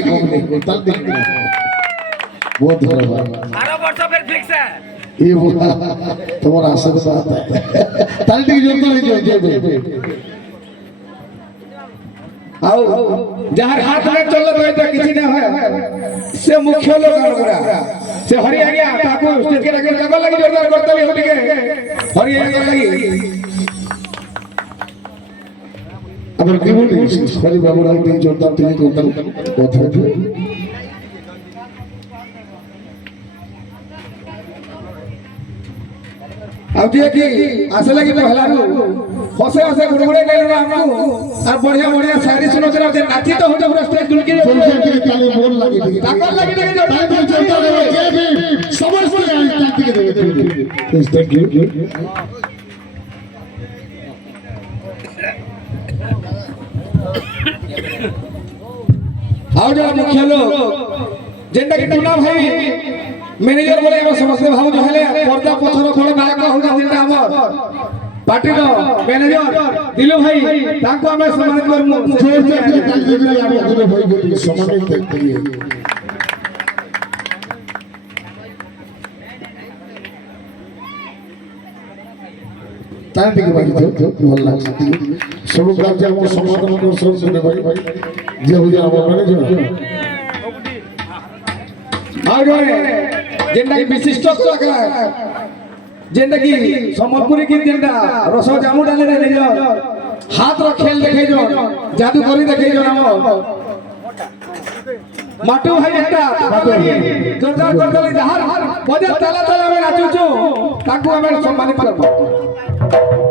ଟିକେ କମ ନେଇ ତାଲ ଟିକେ ବହୁତ ଧନ୍ୟବାଦ 12 ବର୍ଷ ଫେର ଫିକ୍ସ है ये बोला तुम्हारा आशीर्वाद है ताली टिक जोरदार लीजिए आओ जहां हाथ में चलत होय त किछि ना है से मुख्य लोग हमरा से हरि आज्ञा ताको स्टेज के लगे जगह लगी जोरदार करतली हो टिके हरि आज्ञा लगी अगर की बोली हरि बाबू राव टिक जोरदार टिक जोरदार কথা अब जे की आसे लगी पहला हसे हसे गुड़गुड़े गइल ना हमको और बढ़िया बढ़िया शायरी सुनो जरा जे नाची तो होते पूरा स्टेज दुलकी ताली बोल लगी ताकत लगी लगी जो ताली जोरदार देवे समझ में आई ताली के देवे थैंक यू आओ जरा मुख्य लोग जेंटा कि टुना भाई मैनेजर बोले हम समस्त भाव जो हेले पर्दा पथर खड़ नायक हो जेंटा हमर पार्टी रो मैनेजर दिलु भाई ताको हम सम्मानित करमु जोर से ताली देवे हम दिलु भाई बोली सम्मानित करते हैं ताली टिके भाई तो भल लाग सब कार्य हम समाधान कर सब सुने भाई जे हो जा हमर मैनेजर और जेंटा कि विशिष्ट कलाकार जेंटा कि संबलपुरी गीत जेंटा रस जामु डाले रे जो हाथ रो खेल देखे जो जादू करी देखे जो नाम माटू भाई जेंटा जोरदार करतली हर बजे ताला ताला में नाचू छु ताको हम सम्मानित करबो